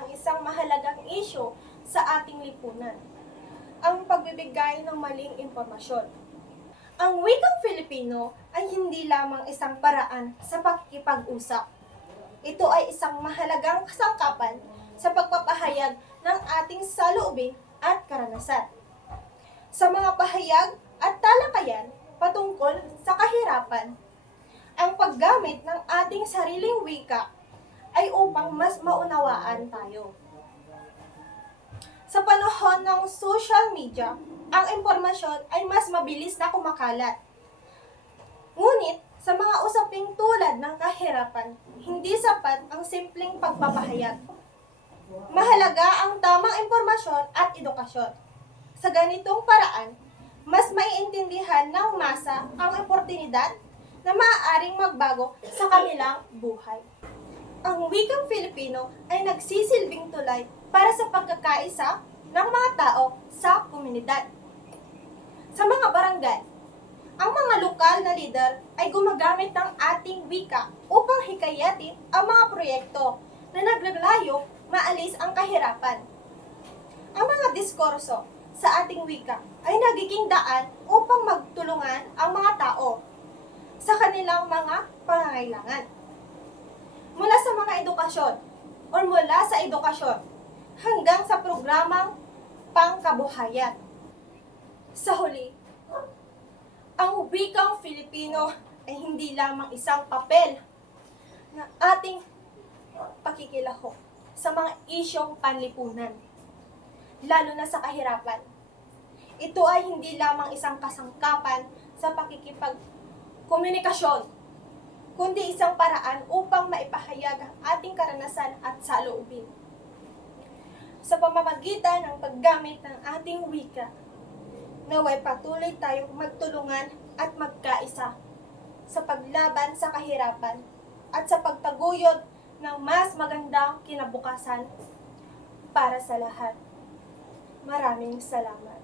ang isang mahalagang isyu sa ating lipunan, ang pagbibigay ng maling impormasyon. Ang wikang Filipino ay hindi lamang isang paraan sa pakikipag-usap. Ito ay isang mahalagang kasangkapan sa pagpapahayag ng ating saloobin at karanasan. Sa mga pahayag at talakayan patungkol sa kahirapan, ang paggamit ng ating sariling wika ay upang mas maunawaan tayo. Sa panahon ng social media, ang impormasyon ay mas mabilis na kumakalat. Ngunit, sa mga usaping tulad ng kahirapan, hindi sapat ang simpleng pagpapahayag. Mahalaga ang tamang impormasyon at edukasyon. Sa ganitong paraan, mas maiintindihan ng masa ang oportunidad na maaaring magbago sa kanilang buhay. Ang wikang Filipino ay nagsisilbing tulay para sa pagkakaisa ng mga tao sa komunidad. Sa mga barangay, ang mga lokal na lider ay gumagamit ng ating wika upang hikayatin ang mga proyekto na naglalayo maalis ang kahirapan. Ang mga diskurso sa ating wika ay nagiging daan upang magtulungan ang mga tao sa kanilang mga pangangailangan. Mula sa mga edukasyon o mula sa edukasyon hanggang sa programang pangkabuhayan. Sa huli, ang wikang Filipino ay hindi lamang isang papel na ating pakikilahok sa mga isyong panlipunan, lalo na sa kahirapan. Ito ay hindi lamang isang kasangkapan sa pakikipagkomunikasyon, kundi isang paraan upang maipahayag ang ating karanasan at saloobin. Sa pamamagitan ng paggamit ng ating wika, naway patuloy tayong magtulungan at magkaisa sa paglaban sa kahirapan at sa pagtaguyod ng mas magandang kinabukasan para sa lahat. Maraming salamat.